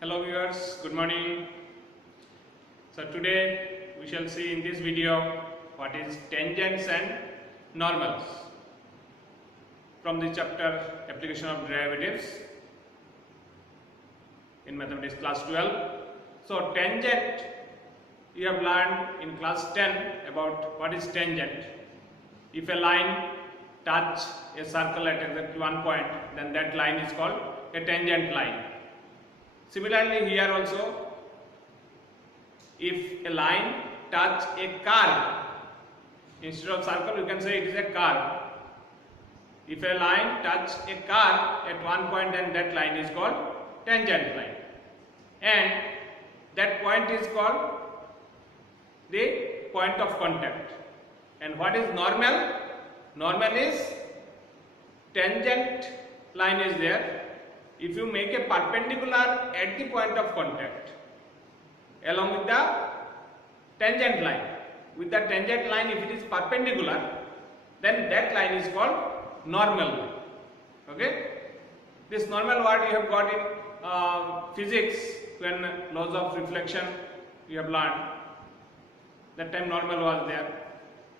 Hello viewers, good morning. So today we shall see in this video what is tangents and normals from the chapter application of derivatives in mathematics class 12. So tangent you have learned in class 10 about what is tangent. If a line touch a circle at exactly one point, then that line is called a tangent line. Similarly here also, if a line touch a curve, instead of circle you can say it is a curve. If a line touch a curve at one point, then that line is called tangent line, and that point is called the point of contact. And what is normal? Normal is tangent line is there. If you make a perpendicular at the point of contact along with the tangent line, with the tangent line if it is perpendicular, then that line is called normal line. Okay, this normal word you have got in physics when laws of reflection you have learned. That time normal was there.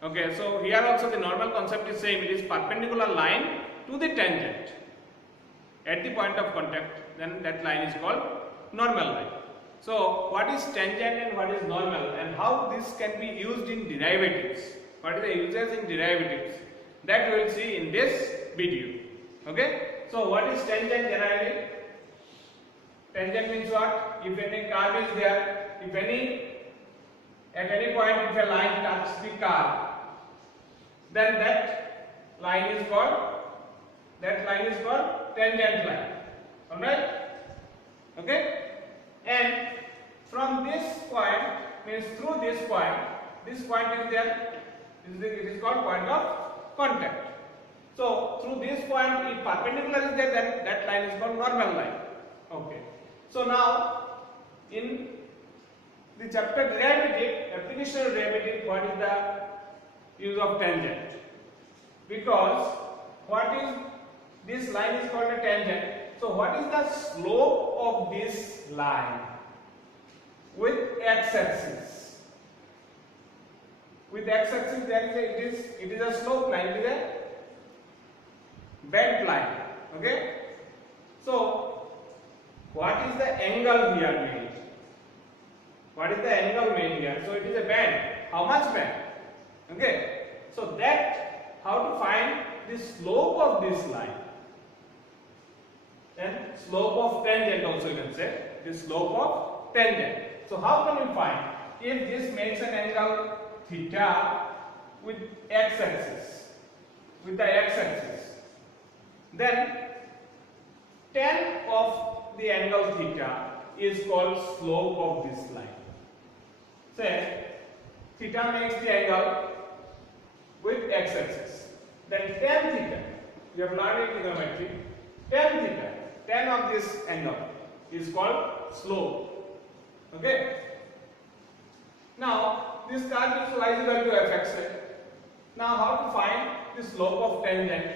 Okay, so here also the normal concept is same. It is perpendicular line to the tangent at the point of contact, then that line is called normal line. So what is tangent and what is normal, and how this can be used in derivatives? What is the uses in derivatives? That we will see in this video. Okay, so what is tangent generally? Tangent means what? If any curve is there, if any at any point if a line touches the curve, then that line is called tangent line. Alright? Okay? And from this point, means through this point is there, it is called point of contact. So through this point, if perpendicular is there, then that line is called normal line. Okay. So now in the chapter derivative, application of derivative, what is the use of tangent? Because what is this line is called a tangent. So what is the slope of this line with x-axis? With x-axis there is it is a slope line, it is a bent line. Okay. So what is the angle here made? What is the angle made here? So it is a bend. How much bend? Okay. So that how to find the slope of this line? And slope of tangent also you can say, the slope of tangent. So how can we find? If this makes an angle theta with x-axis, then tan of the angle theta is called slope of this line. Say theta makes the angle with x-axis, then tan theta, we have learned in trigonometry, tan theta, tan of this angle is called slope. Okay. Now this curve is y is equal to fx. Now how to find the slope of tangent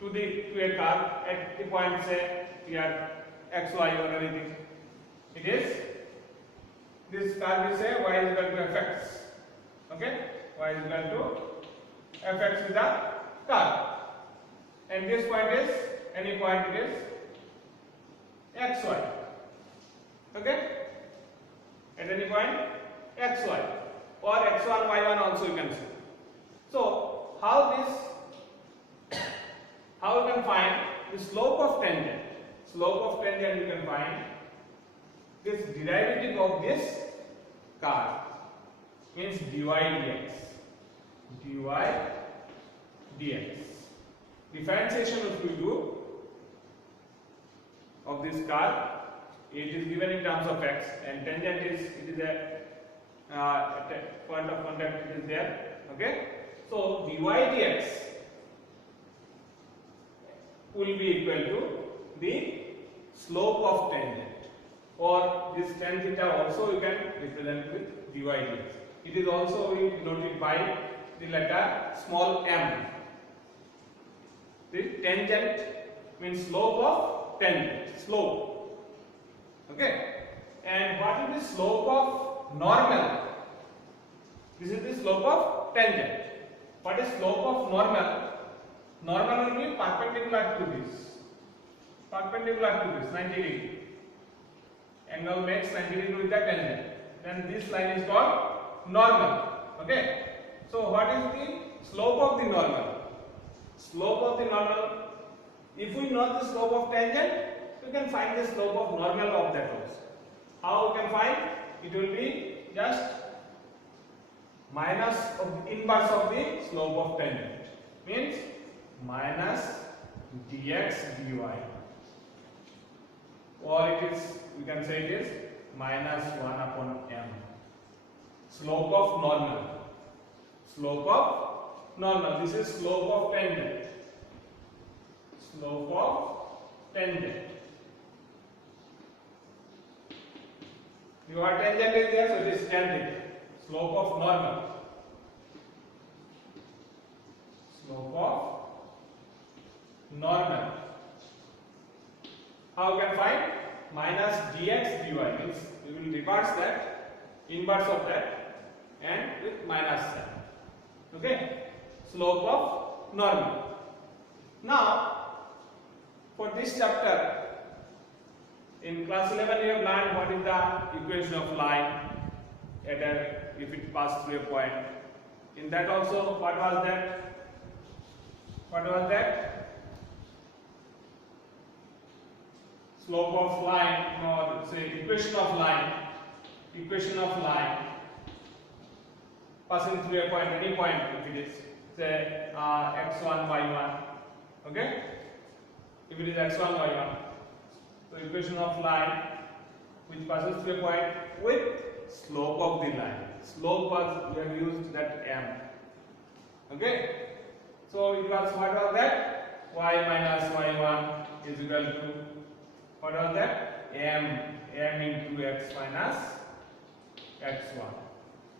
to a curve at the point, say here xy or anything? It is this curve is say y is equal to fx. Okay, y is equal to fx is the curve, and this point is any point it is xy. Okay, at any point xy or x1 y1 also you can see. So how you can find the slope of tangent? Slope of tangent you can find this derivative of this curve, means dy dx. Differentiation if we do of this curve, it is given in terms of x, and tangent is at a point of contact it is there. Okay, so dy dx will be equal to the slope of tangent, or this tan theta also you can represent with dy dx. It is also denoted by the letter small m. The tangent means slope of tangent, slope. Okay, is the slope of normal? This is the slope of tangent. What is slope of normal? Normal will be perpendicular to this. Perpendicular to this 90 degree. Angle makes 90 degree with the tangent. Then this line is called normal. Okay. So what is the slope of the normal? Slope of the normal. If we know the slope of tangent, we can find the slope of normal of that also. How we can find? It will be just minus of the inverse of the slope of tangent. Means minus dx dy. Or it is, we can say it is minus 1 upon m. Slope of normal. Slope of normal. This is slope of tangent. Slope of tangent. Your tangent is there, so it is tan theta. Slope of normal. Slope of normal. How we can find? Minus dx dy means we will reverse that, inverse of that, and with minus sign. Okay? Slope of normal. Now, for this chapter, in class 11 you have learned what is the equation of line at if it passes through a point. In that also, what was that? What was that? Slope of line, or say equation of line. Equation of line passing through a point, any point if it is say x1, y1. Okay? If it is x1, y1. So equation of line which passes through a point with slope of the line. Slope was, we have used that m. Okay? So it was, what was that? Y minus y1 is equal to, what was that? M into x minus x1.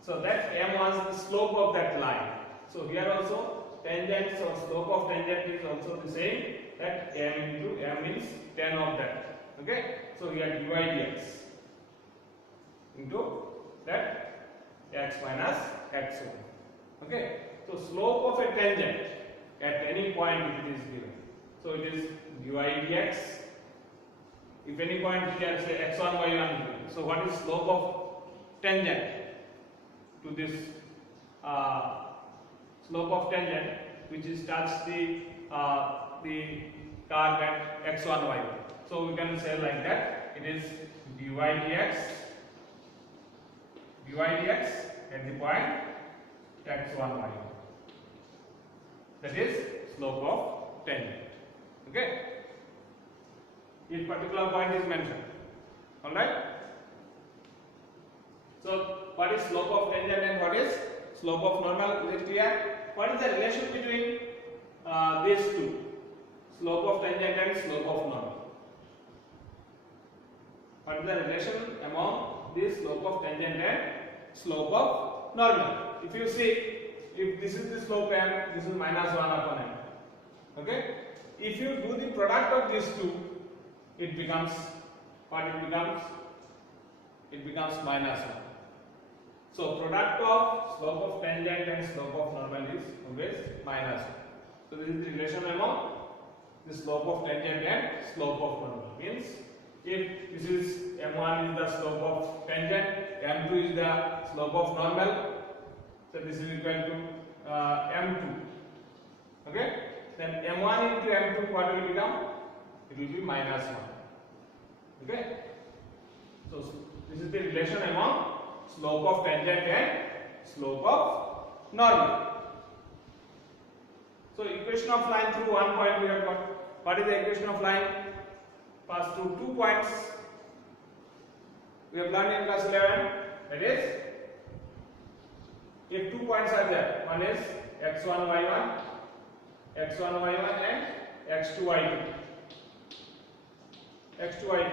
So that m was the slope of that line. So here also tangent, so slope of tangent is also the same, that m into m means tan of that. Okay? So here dy dx into that x minus x1. Okay? So slope of a tangent at any point if it is given. So it is dy dx. If any point here say x1, y1. So what is slope of tangent to this slope of tangent which is touch the target x1, y1. So we can say like that. It is dy dx at the point x1, y1. That is slope of tangent. Okay? If particular point is mentioned. Alright? So what is slope of tangent and what is slope of normal? Is it clear? What is the relation between these two? Slope of tangent and slope of normal. What is the relation among this slope of tangent and slope of normal? If you see, if this is the slope m, this is minus 1 upon m. Okay? If you do the product of these two, it becomes, what it becomes? It becomes minus 1. So product of slope of tangent and slope of normal is always minus 1. So this is the relation among the slope of tangent and slope of normal. Means if this is m1 is the slope of tangent, m2 is the slope of normal, so this is equal to m2. Okay? Then m1 into m2 what will become? It will be minus 1. Okay? So this is the relation among slope of tangent and slope of normal. So equation of line through one point we have got. What is the equation of line? Pass through 2 points. We have learned in class 11. That is, if 2 points are there, one is x1, y1, and x2, y2. x2, y2.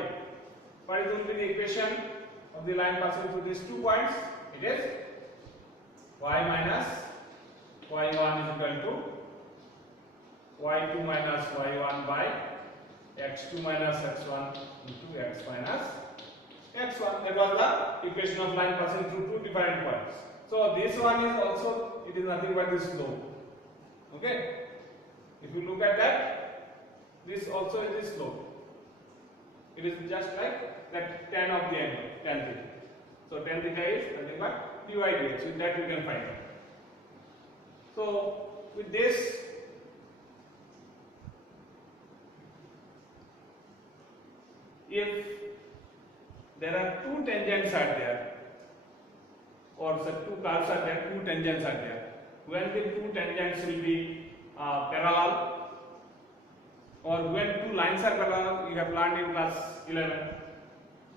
What is going to be the equation of the line passing through these 2 points? It is y minus y1 is equal to y2 minus y1 by x2 minus x1 into x minus Next one, that was the equation of line passing through two different points. So this one is also, it is nothing but the slope. Okay, if you look at that, this also is the slope. It is just like that tan of the angle, tan theta. So tan theta is nothing but dy dx. With that we can find out. So with this, if there are two tangents are there, or say two curves are there, two tangents are there, when the two tangents will be parallel, or when two lines are parallel, you have learned in class 11,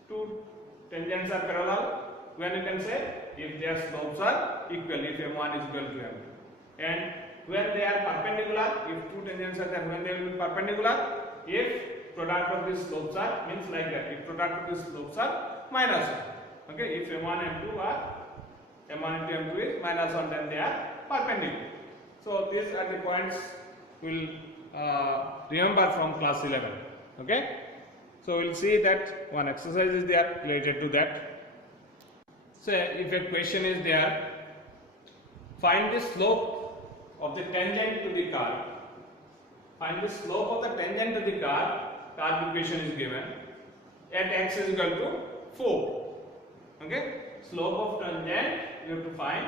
two tangents are parallel, when you can say if their slopes are equal, if m1 is equal to m2, and when they are perpendicular, if two tangents are there, when they will be perpendicular, if product of these slopes are, means like that, if product of these slopes are minus 1, okay, if m1 and m2 are, m1 into m2 is minus 1, then they are perpendicular. So these are the points we'll remember from class 11. Okay, so we'll see that one exercise is there related to that. Say if a question is there, find the slope of the tangent to the curve. Find the slope of the tangent to the curve. Curve equation is given at x is equal to 4. Okay, slope of tangent you have to find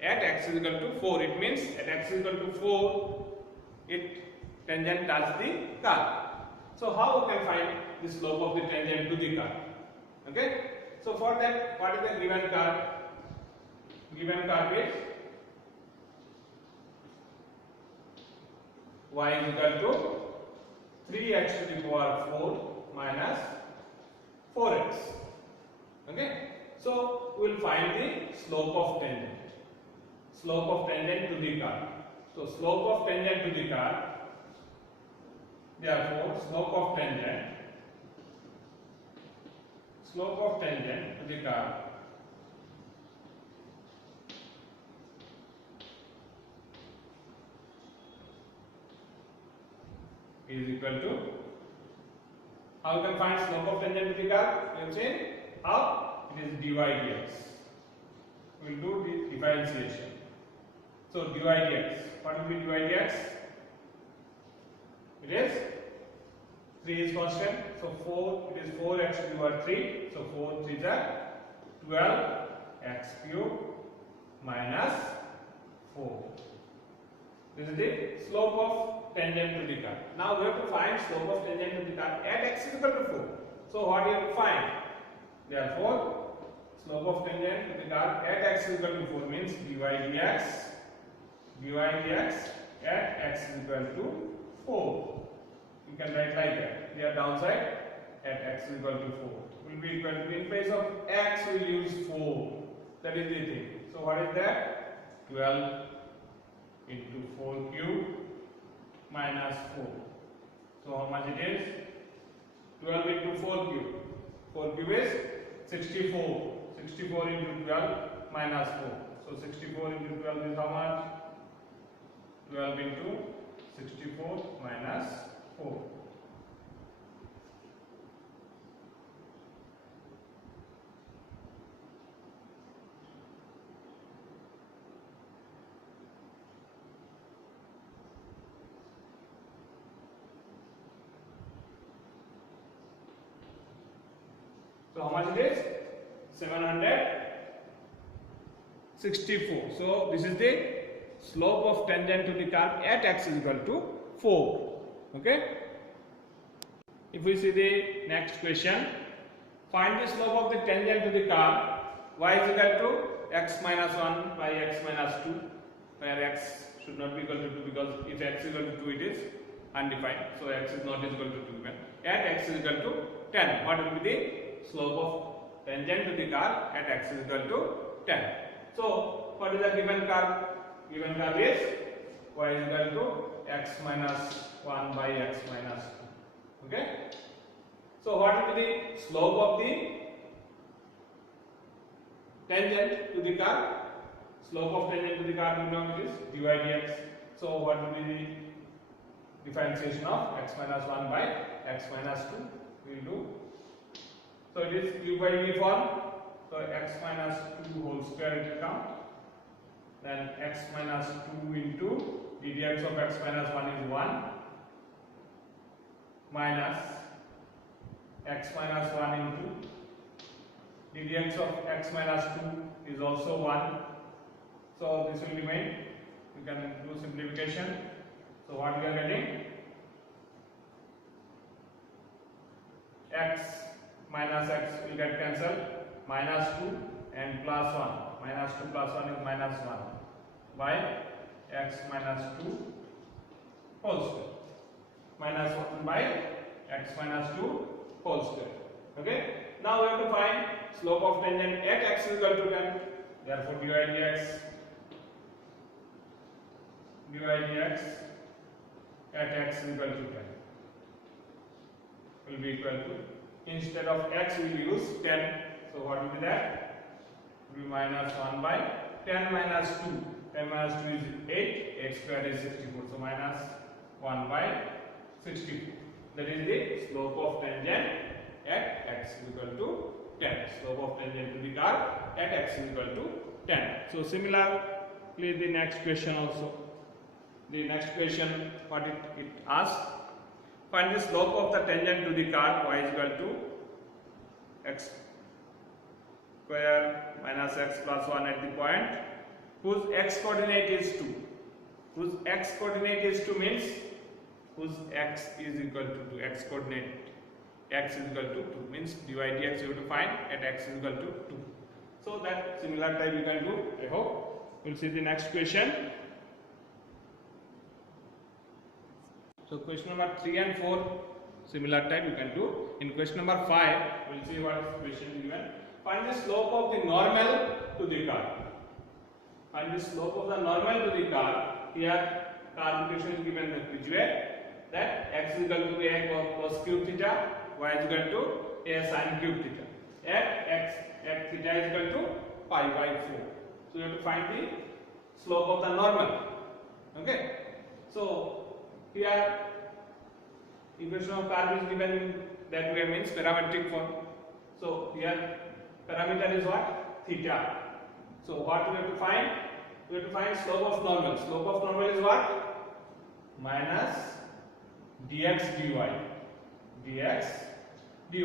at x is equal to 4. It means at x is equal to 4, tangent touch the curve. So how we can find the slope of the tangent to the curve? Okay, so for that, what is the given curve? Given curve is y is equal to 3x to the power 4 minus 4x. Okay, so we will find the slope of tangent. Slope of tangent to the curve. So slope of tangent to the curve. Therefore, slope of tangent to the curve is equal to, how you can find slope of tangent to the curve? You have seen how it is dy dx. We will do the differentiation. So dy dx, what will be dy dx? It is 3 is constant, so 4, it is 4x to the power 3, so 4 3 is 12 x cube minus 4. This is the slope of tangent to the curve. Now we have to find slope of tangent to the curve at x is equal to 4. So what do you have to find? Therefore, slope of tangent to the curve at x is equal to 4 means dy dx at x is equal to 4. You can write like that. Their downside at x is equal to 4 will be equal to, in place of x we will use 4. That is the thing. So what is that? 12 into 4 cube minus 4. So how much it is? 12 into 4 cube. 4 cube is 64. 64 into 12 minus 4. So 64 into 12 is how much? 12 into 64 minus 4. So how much it is? 764. So this is the slope of tangent to the curve at x is equal to 4. Okay. If we see the next question, find the slope of the tangent to the curve y is equal to x minus 1 by x minus 2, where x should not be equal to 2 because if x is equal to 2 it is undefined. So x is not equal to 2 given. At x is equal to 10. What will be the slope of tangent to the curve at x is equal to 10. So what is the given curve? Given curve is y is equal to x minus 1 by x minus 2. Okay. So what will be the slope of the tangent to the curve? Slope of tangent to the curve, you know, it is dy dx. So what will be the differentiation of x minus 1 by x minus 2? We will do So it is u by v form. So x minus 2 whole square it will come. Then x minus 2 into d dx of x minus 1 is 1 minus x minus 1 into d dx of x minus 2 is also 1. So this will remain. You can do simplification. So what we are getting? X minus x will get cancelled. Minus 2 and plus 1. Minus 2 plus 1 is minus 1 by x minus 2 whole square. Minus 1 by x minus 2 whole square. Okay. Now we have to find slope of tangent at x is equal to 10. Therefore dy dx at x is equal to 10 will be equal to, instead of x we will use 10. So what will be that? Will be minus 1 by 10 minus 2. 10 minus 2 is 8. 8 square is 64. So minus 1 by 64. That is the slope of tangent at x is equal to 10. Slope of tangent to the curve at x is equal to 10. So similarly the next question also. The next question what it asks, find the slope of the tangent to the curve y is equal to x square minus x plus 1 at the point whose x coordinate is 2. Whose x coordinate is 2 means whose x is equal to 2. X coordinate x is equal to 2 means dy dx you have to find at x is equal to 2. So that similar type you can do. I hope we'll see the next question. So question number 3 and 4 similar type you can do. In question number 5 we'll see what is question given. Find the slope of the normal to the curve. Find the slope of the normal to the curve. Here curve equation is given which way, that x is equal to a cos cube theta, y is equal to a sin cube theta. At x theta is equal to pi by 4. So you have to find the slope of the normal. Okay. So here equation of curve is given in that way, means parametric form. So here parameter is what? Theta. So what we have to find? We have to find slope of normal. Slope of normal is what? Minus dx dy. Dx dy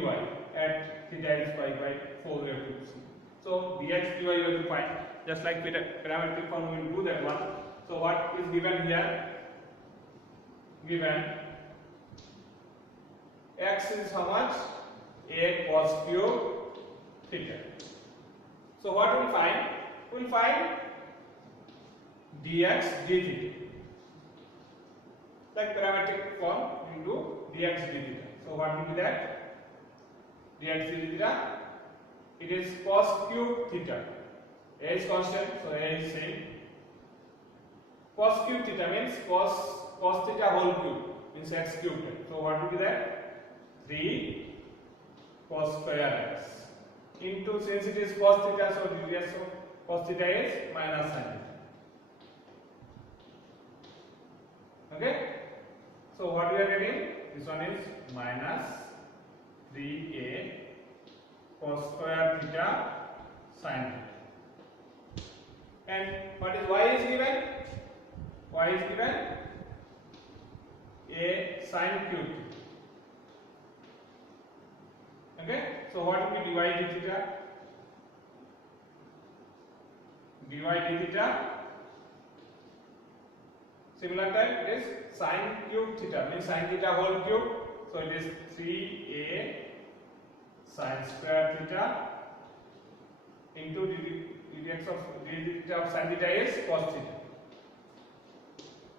at theta is pi by 4 we have to see. So dx dy you have to find. Just like parametric form we will do that one. So what is given here? Given x is how much? A cos cube theta. So what we will find? We will find dx d theta. Like parametric form we will do dx d theta. So what will be that? Dx d theta. It is cos cube theta. A is constant, so A is same. Cos cube theta means cos theta whole cube means x cube. So what will be that? 3 cos square x into, since it is cos theta, so dx of cos theta is minus sin theta. Okay. So what we are getting? This one is minus 3a cos square theta sin theta. And what is y is given? Y is given a sin cube. Okay. So what will be dy d theta? Dy d theta. Similar type it is sin cube theta, means sin theta whole cube. So it is 3a sin square theta into dx of d theta of sin theta is cos theta.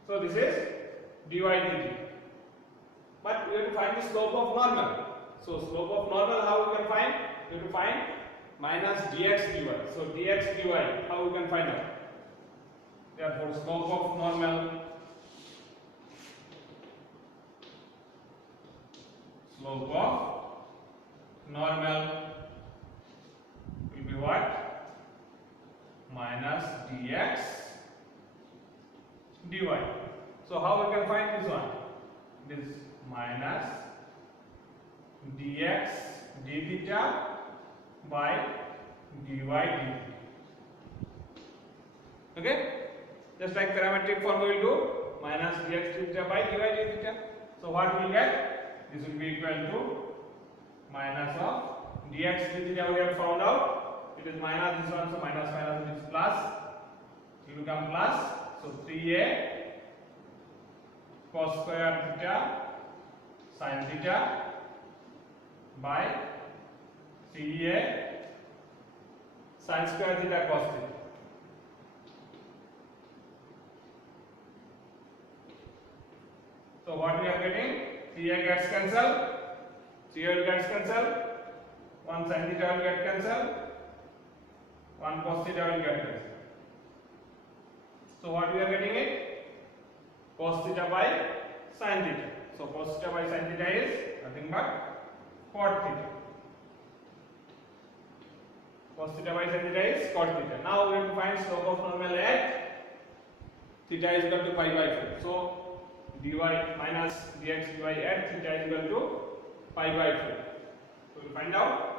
So this is dy dt. But we have to find the slope of normal. So slope of normal, how we can find? We have to find minus dx dy. So dx dy, how we can find out? Therefore slope of normal, will be what? Minus dx dy. So how we can find this one? It is minus dx d theta by dy dt. Okay, just like parametric form we will do minus dx d theta by dy d theta. So what we will get? This will be equal to minus of dx d theta we have found out. It is minus this one, so minus minus it is plus. It will become plus. So 3a cos square theta sin theta by 3a sin square theta cos theta. So what we are getting? 3a gets cancelled, 3a gets cancelled, 1 sin theta will get cancelled, 1 cos theta will get cancelled. So what we are getting it? Cos theta by sin theta. So cos theta by sin theta is nothing but cot theta. Cos theta by sin theta is cot theta. Now we have to find slope of normal at theta is equal to pi by 4. So dy minus dx dy at theta is equal to pi by 4. So we will find out.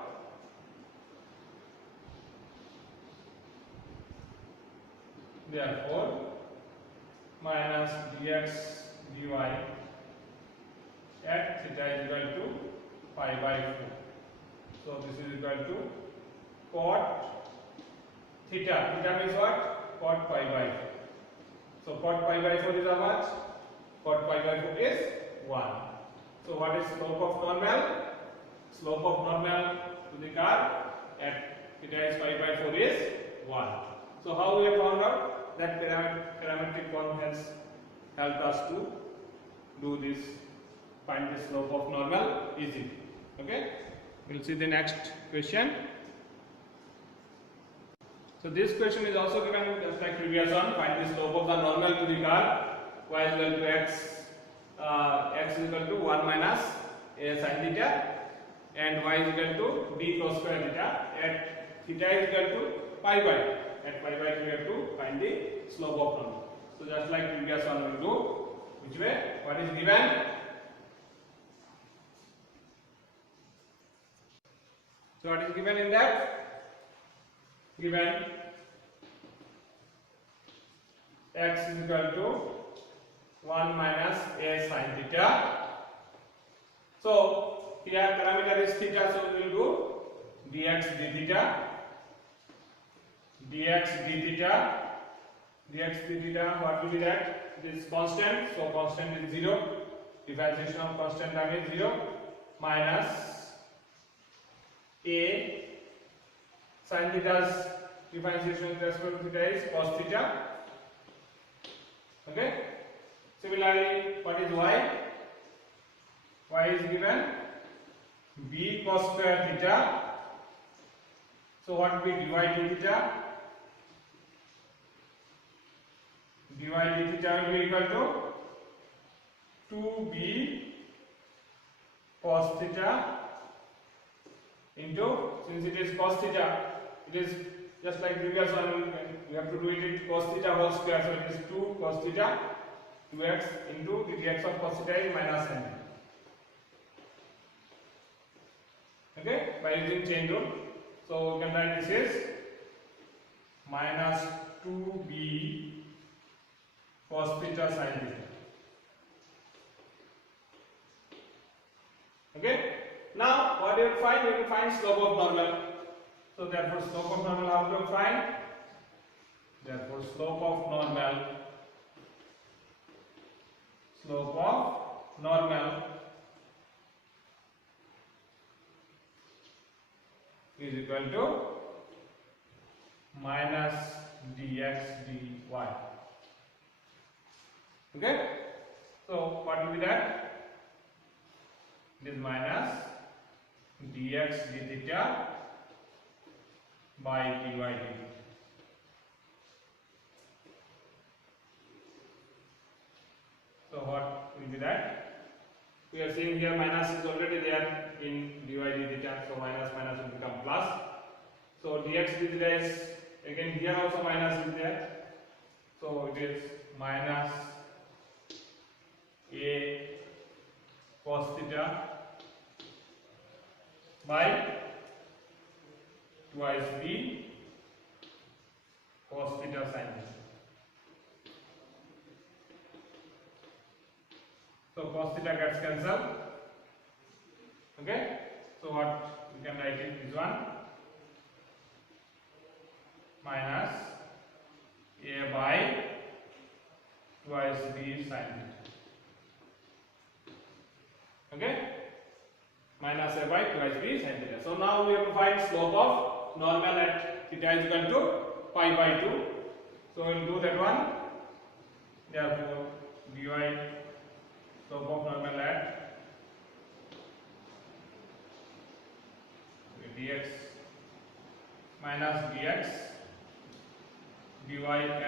Therefore, minus dx dy at theta is equal to pi by 4. So this is equal to cot theta. Theta means what? Cot pi by 4. So cot pi by 4 is how much? Cot pi by 4 is 1. So what is slope of normal? Slope of normal to the curve at theta is pi by 4 is 1. So how we have found out? That parametric form has helped us to do this, find the slope of normal easily. Okay, we'll see the next question. So this question is also given just like previous one. Find the slope of the normal to the curve y is equal to x, x is equal to 1 minus a sin theta, and y is equal to b cos square theta, at theta is equal to pi by. At pi by 2 we have to find the slope of normal. So just like previous one we will do. Which way? What is given? So what is given in that? Given x is equal to 1 minus a sin theta. So here parameter is theta, so we will do dx d theta. Dx d theta, dx d theta, what will be that? It is constant, so constant is 0. Differentiation of constant term is 0 minus a sin theta's differentiation with respect to theta is cos theta. Okay. Similarly, what is y? Y is given b cos square theta. So what will be dy d theta? Dy d theta will be equal to 2b cos theta into, since it is cos theta, it is just like previous one, we have to do it in cos theta whole square, so it is 2 cos theta 2x into the dx of cos theta is minus n. Okay, by using chain rule. So we can write this is minus 2b cos theta sin theta. Okay. Now what do you find? We will find slope of normal. So therefore slope of normal how to find? Therefore slope of normal is equal to minus dx dy. Okay. So what will be that? It is minus dx d theta by dy dt. So what will be that? We are seeing here minus is already there in dy d theta, so minus minus will become plus. So dx d theta is again here also minus is there, so it is minus a cos theta by twice b cos theta sin theta. So cos theta gets cancelled. Okay. So what we can write it is 1 minus a by twice b sin theta. Okay. Minus a by twice b sin theta. So now we have to find slope of normal at theta is equal to pi by 2. So we will do that one. Therefore dy slope of normal at dx minus dx dy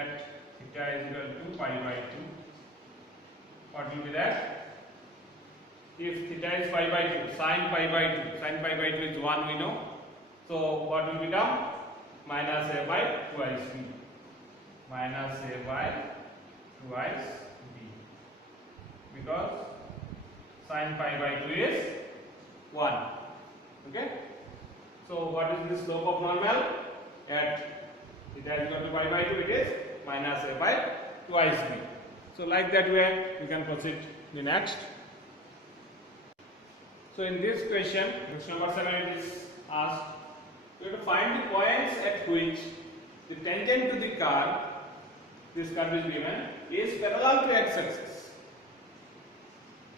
at theta is equal to pi by 2. What will be that? If theta is pi by 2, sin pi by 2, sin pi by 2 is 1 we know. So what will become? Minus a by twice b. Minus a by twice b. Because sin pi by 2 is 1. Okay. So what is the slope of normal at theta is equal to pi by 2? It is minus a by twice b. So like that way we can proceed the next. So in this question number 7, it is asked, you have to find the points at which the tangent to the curve, this curve is given, is parallel to x-axis.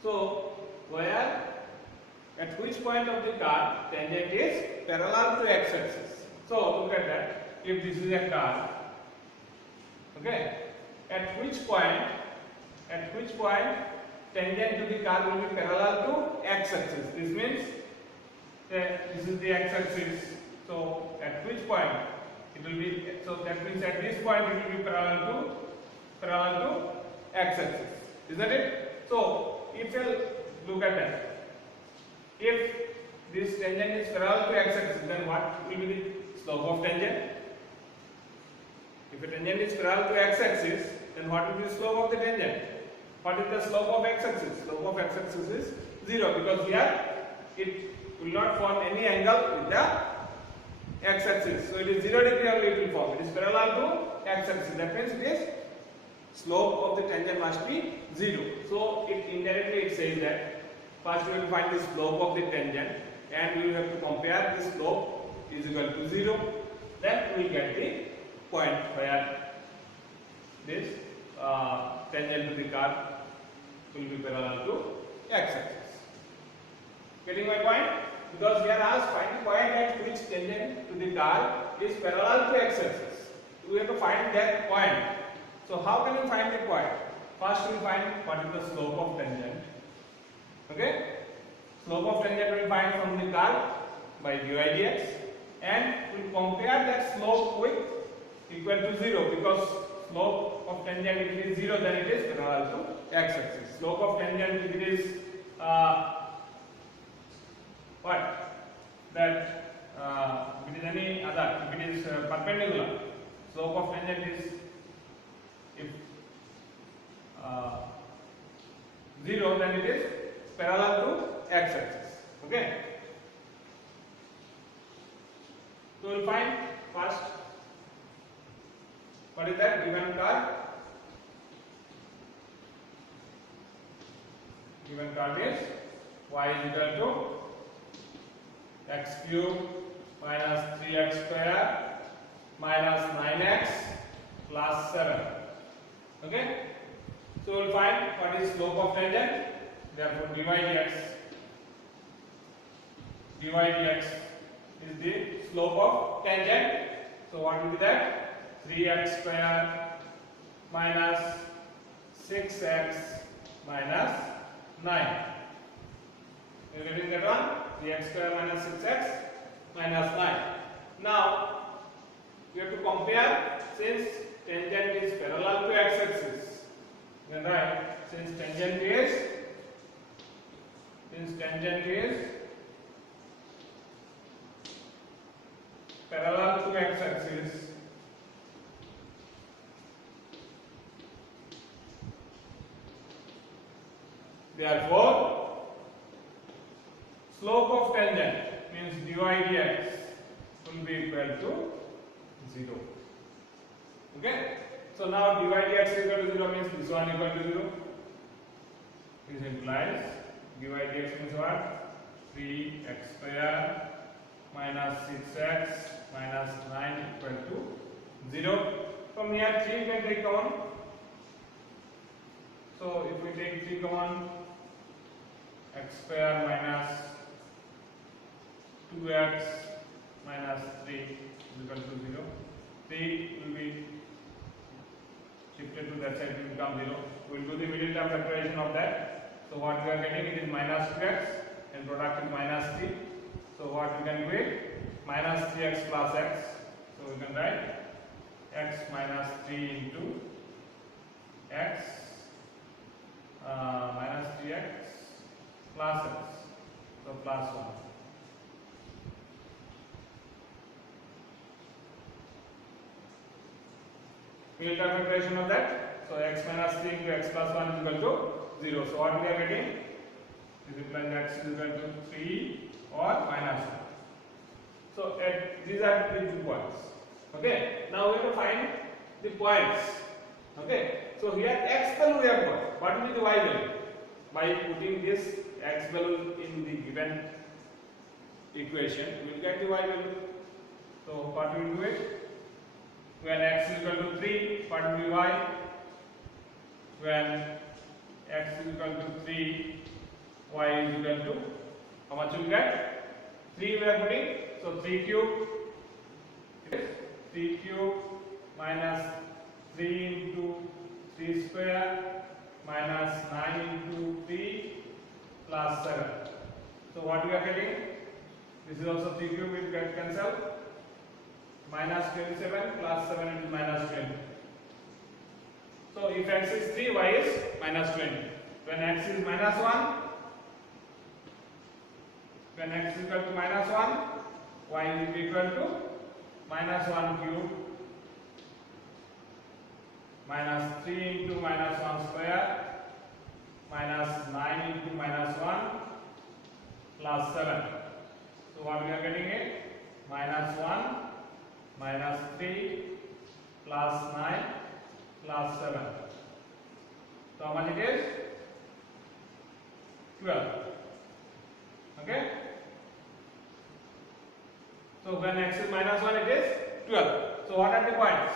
So where, at which point of the curve tangent is parallel to x-axis. So look at that. If this is a curve, okay, at which point tangent to the curve will be parallel to x-axis. This means this is the x-axis. So at which point it will be? So that means at this point it will be parallel to x-axis. Isn't it? So if you look at that, if this tangent is parallel to x-axis, then what will be the slope of tangent? If a tangent is parallel to x-axis, then what will be the slope of the tangent? What is the slope of x-axis? Slope of x-axis is 0, because here it will not form any angle with the x-axis. So it is 0 degree only it will form. It is parallel to x-axis. That means it is slope of the tangent must be 0. So it indirectly it says that first we will find the slope of the tangent and we will have to compare the slope is equal to 0. Then we will get the point where this tangent to the curve will be parallel to x-axis. Getting my point? Because we are asked find the point at which tangent to the curve is parallel to x-axis. We have to find that point. So how can we find the point? First we will find what is the slope of tangent. Okay? Slope of tangent we will find from the curve by dy dx, and we will compare that slope with equal to 0, because slope of tangent if it is 0 then it is parallel to x-axis. Slope of tangent if it is what? That if it is any other, if it is perpendicular, slope of tangent is if 0 then it is parallel to x-axis. Okay. So we will find first what is that given curve. Given curve is y is equal to x cube minus 3x square minus 9x plus 7. Okay. So we will find what is slope of tangent. Therefore dy dx is the slope of tangent. So what will be that? 3x square minus 6x minus 9. You are getting that one? 3x square minus 6x minus 9. Now we have to compare, since tangent is parallel to x-axis. Then right, since tangent is parallel to x-axis, therefore slope of tangent means dx will be equal to 0. Okay, so now dy dx equal to 0 means this one equal to 0. This implies dy dx means what? 3x square minus 6x minus 9 equal to 0. From here 3 you can take common. So if we take 3 common, x square minus 2x minus 3 is equal to 0. 3 will be shifted to that side, will become 0. We will do the middle term factorization of that. So what we are getting, it is minus 2x and product is minus 3. So what we can do it? Minus 3x plus x. So we can write x minus 3 into x minus 3x plus x. So plus 1. Middle term factorization of that. So x minus 3 into x plus 1 is equal to 0. So what we are getting? This implies x is equal to 3 or minus 1. So these are the 2 points. Okay. Now we have to find the points. Okay. So here x value we have got. What will be the y value? By putting this x value in the given equation, we will get the y value. So what we will do it? When x is equal to 3, what will be y? When x is equal to 3, y is equal to, how much will we get? 3 we are putting, so 3 cube is 3 cube minus 3 into 3 square minus 9 into 3 plus 7. So what we are getting? This is also 3 cube, it get cancelled. Minus 27 plus 7 into minus 20. So if x is 3, y is minus 20. When x is minus 1, when x is equal to minus 1, y will be equal to minus 1 cube minus 3 into minus 1 square minus 9 into minus 1 plus 7. So what we are getting it? Minus 1 minus 3 plus 9 plus 7. So how much it is? 12. Okay. So when x is minus 1, it is 12. So what are the points?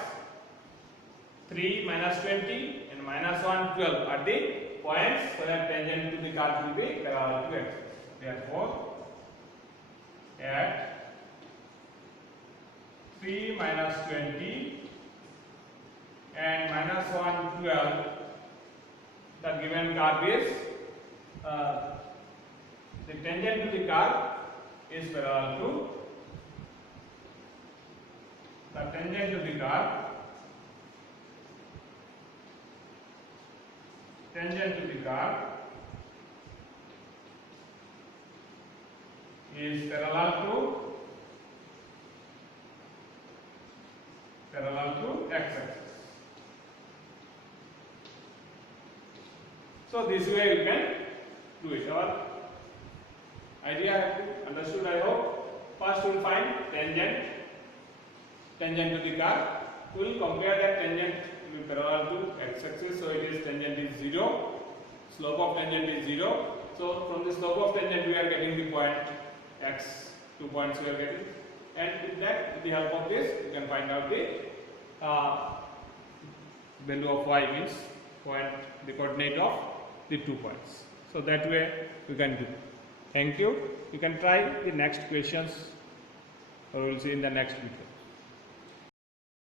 3 minus 20 and minus 1 12 are the points so that tangent to the curve will be parallel to x. Therefore, at 3 minus 20 and minus 1 12, the given curve is the tangent to the curve is parallel to the tangent to the curve. Tangent to the curve is parallel to x-axis. So this way you can do it. Our idea have been understood, I hope. First we will find tangent to the curve. We will compare that tangent to be parallel to x-axis. So it is tangent is 0. Slope of tangent is 0. So from the slope of tangent we are getting the point x. 2 points we are getting. And with that, with the help of this, you can find out the value of y means the coordinate of the 2 points. So that way we can do. Thank you. You can try the next questions, or we will see in the next video.